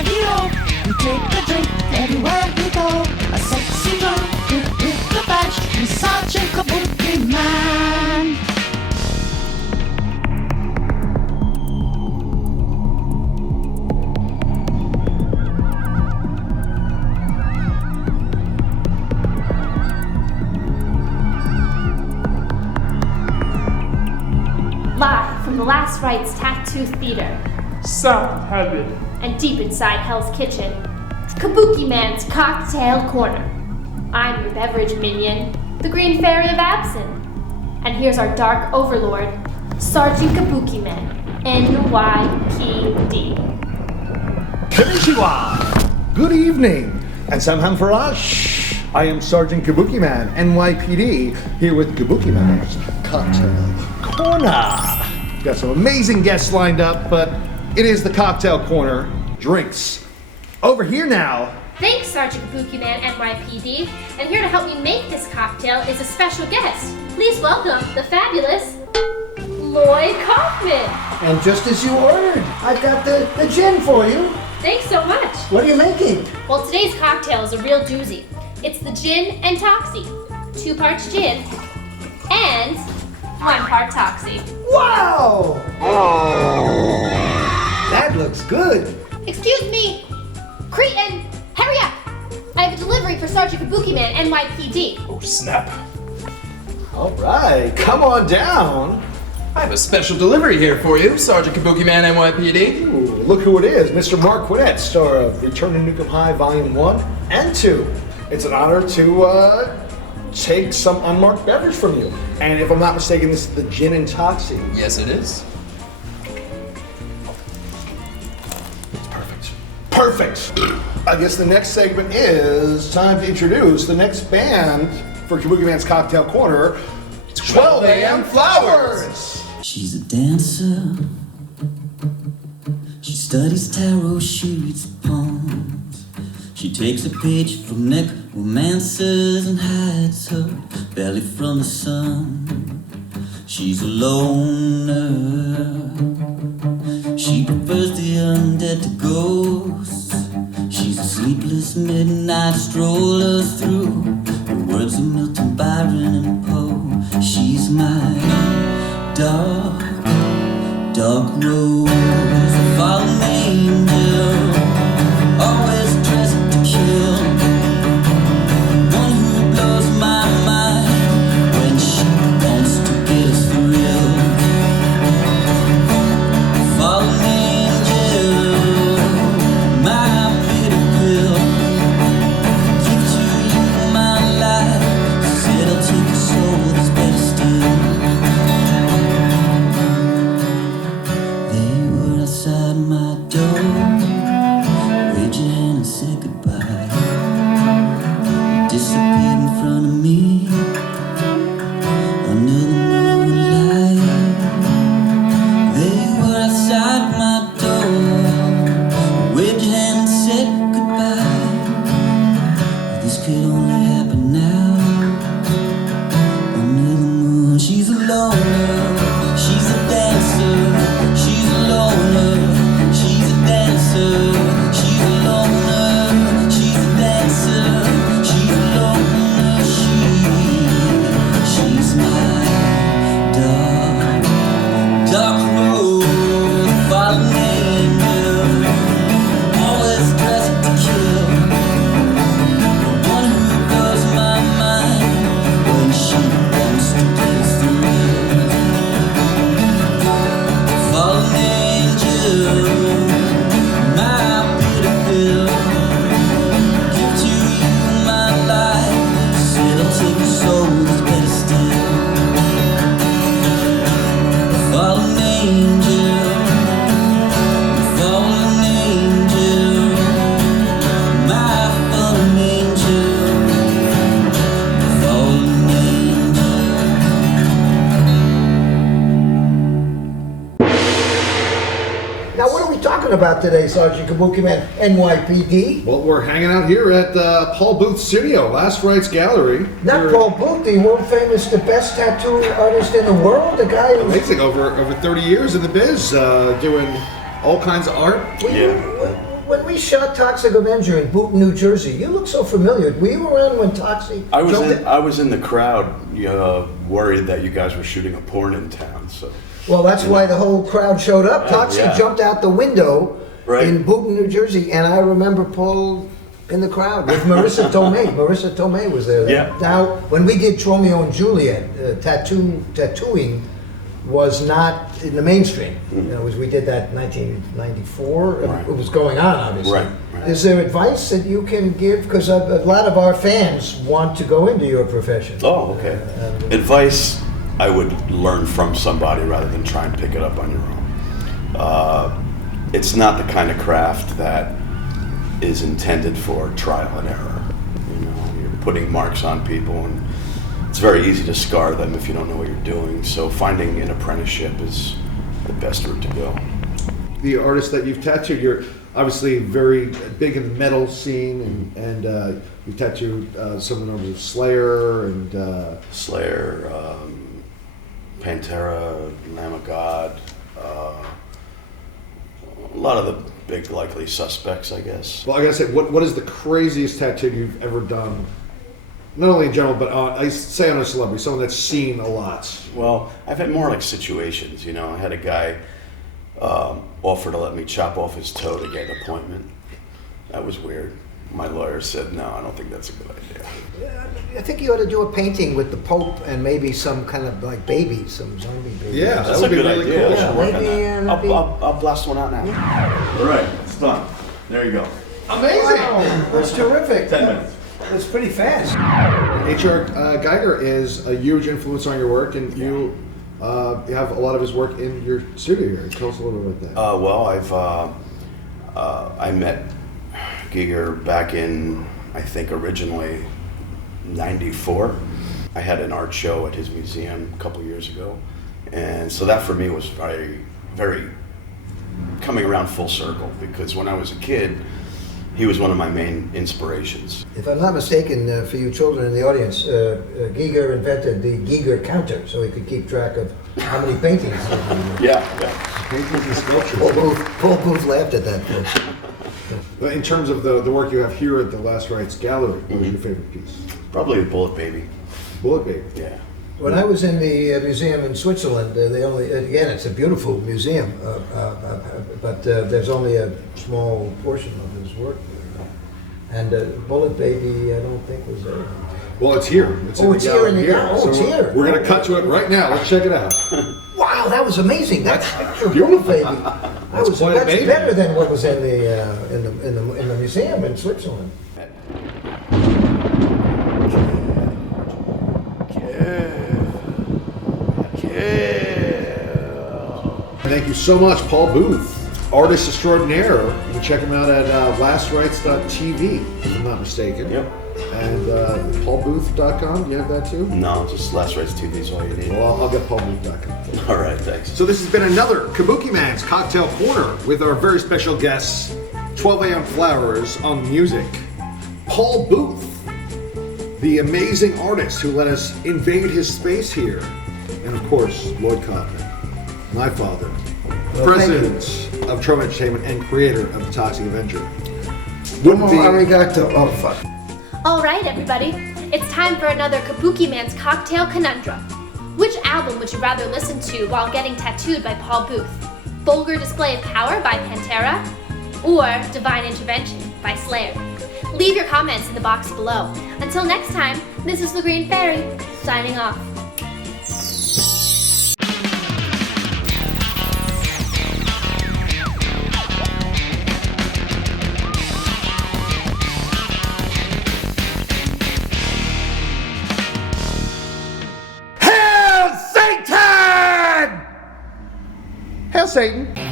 a hero. We take a drink everywhere we go. A sexy girl with the badge. He's Sergeant Kabukiman. Live from the Last Rites Tattoo Theater. South Heaven. And deep inside Hell's Kitchen. It's Kabukiman's Cocktail Corner. I'm your beverage minion, the Green Fairy of Absinthe. And here's our dark overlord, Sergeant Kabukiman, N.Y.P.D. Konnichiwa! Good evening, and samhan farash. I am Sergeant Kabukiman, N.Y.P.D, here with Kabukiman's Cocktail Corner. Got some amazing guests lined up, but it is the Cocktail Corner. Drinks. Over here now. Thanks, Sergeant Kabukiman N.Y.P.D. And here to help me make this cocktail is a special guest. Please welcome the fabulous Lloyd Kaufman. And just as you ordered, I've got the gin for you. Thanks so much. What are you making? Well, today's cocktail is a real doozy. It's the gin and toxie. 2 parts gin and 1 part toxie. Wow! That looks good. Excuse me, Cretan, hurry up! I have a delivery for Sergeant Kabukiman N.Y.P.D. Oh, snap. All right, come on down. I have a special delivery here for you, Sergeant Kabukiman NYPD. Ooh, look who it is, Mr. Mark Quinnette, star of Return to Nuke High Volume 1 and 2. It's an honor to take some unmarked beverage from you. And if I'm not mistaken, this is the gin and toxie. Yes, it is. Perfect. I guess the next segment is time to introduce the next band for Kabukiman's Cocktail Corner, 12 a.m. Flowers. She's a dancer. She studies tarot, she reads poems. She takes a page from necromancers and hides her belly from the sun. She's a loner. She prefers the undead to ghosts. She's a sleepless midnight stroller through the words of Milton, Byron, and Poe. She's my dark, dark rose, a fallen angel, always dressed to kill. One who blows my mind when she wants to get a thrill. Fallen angel, my bitter pill. Give to you my life, said I'll take a soul that's better still. They were outside my door, waved your hand and said goodbye. Disappeared in front of me, under the moonlight. They were outside my door, waved your hand and said goodbye. This could only happen now, under the moon. She's a loner, she's a dancer. She's a loner, she's a dancer. She's a loner, she's a dancer. She's a loner, she's my dark, dark rose, fallen angel, always dressed to kill. The one who blows my mind when she wants to get through. Fallen angel, my bitter pill. Give to you my life, said I'll take a soul that's better still. Fallen angel, fallen angel, my fallen angel, fallen angel. Now, what are we talking about today, Sergeant Kabukiman NYPD? Well, we're hanging out here at Paul Booth's studio, Last Rites Gallery. Not We're Paul Booth, the world famous, the best tattoo artist in the world, the guy who... amazing, over 30 years in the biz, doing all kinds of art. Were when we shot Toxic Avenger in Boonton, New Jersey, you look so familiar. Were you around when Toxic? I was in the crowd, worried that you guys were shooting a porn in town. So. Well, that's why the whole crowd showed up. Toxic jumped out the window in Boonton, New Jersey, and I remember Paul in the crowd with Marissa Tomei. Marissa Tomei was there. Yeah. Now, when we did Romeo and Juliet, tattooing was not in the mainstream. We did that in 1994. Right. It was going on, obviously. Right. Is there advice that you can give? Because a lot of our fans want to go into your profession. Oh, okay. Advice I would learn from somebody rather than try and pick it up on your own. It's not the kind of craft that is intended for trial and error. You're putting marks on people, and it's very easy to scar them if you don't know what you're doing. So finding an apprenticeship is the best route to go. The artist that you've tattooed, you're obviously very big in the metal scene, and you tattooed some of the Slayer and Slayer, Pantera, Lamb of God, a lot of the big likely suspects, I guess. Well, I gotta say, what is the craziest tattoo you've ever done? Not only in general, but I say on a celebrity, someone that's seen a lot. Well, I've had more like situations, I had a guy offer to let me chop off his toe to get an appointment. That was weird. My lawyer said, no, I don't think that's a good idea. I think you ought to do a painting with the Pope and maybe some kind of like baby, some zombie baby. Yeah, That's that a would be good really idea. cool. I should work on Maybe, that. I'll blast one out now. All right, it's done. There you go. Amazing! Wow, that's terrific. 10 minutes. That's pretty fast. H.R. Geiger is a huge influence on your work, and you have a lot of his work in your studio here. Tell us a little bit about that. Well, I met Giger back in, I think, originally '94. I had an art show at his museum a couple years ago, and so that for me was very, very coming around full circle, because when I was a kid, he was one of my main inspirations. If I'm not mistaken, for you children in the audience, Giger invented the Giger counter so he could keep track of how many paintings. Yeah. Paintings and sculptures. Paul Booth laughed at that. In terms of the work you have here at the Last Rites Gallery, what was your favorite piece? Probably Bullet Baby. Bullet Baby. Yeah. When I was in the museum in Switzerland, it's a beautiful museum, but there's only a small portion of his work there. And Bullet Baby, I don't think was there. Well, it's here. It's here in the gallery. Oh, it's here. We're going to cut to it right now. Let's check it out. Wow, that was amazing. That's beautiful, baby. That's better than what was in the museum in Switzerland. Thank you so much, Paul Booth, artist extraordinaire. You can check him out at lastrites.tv, if I'm not mistaken. Yep. And paulbooth.com, do you have that too? No, just Last Rites TV is all you need. Well, I'll get paulbooth.com. All right, thanks. So this has been another Kabukiman's Cocktail Corner with our very special guests, 12 a.m. Flowers on music, Paul Booth, the amazing artist who let us invade his space here, and of course, Lloyd Kaufman, my father, president of Troma Entertainment and creator of the Toxic Avenger. Arigato. Oh, fuck. All right, everybody. It's time for another Kabukiman's Cocktail Conundrum. Which album would you rather listen to while getting tattooed by Paul Booth? Vulgar Display of Power by Pantera? Or Divine Intervention by Slayer? Leave your comments in the box below. Until next time, this is the Green Fairy, signing off. Hail Satan!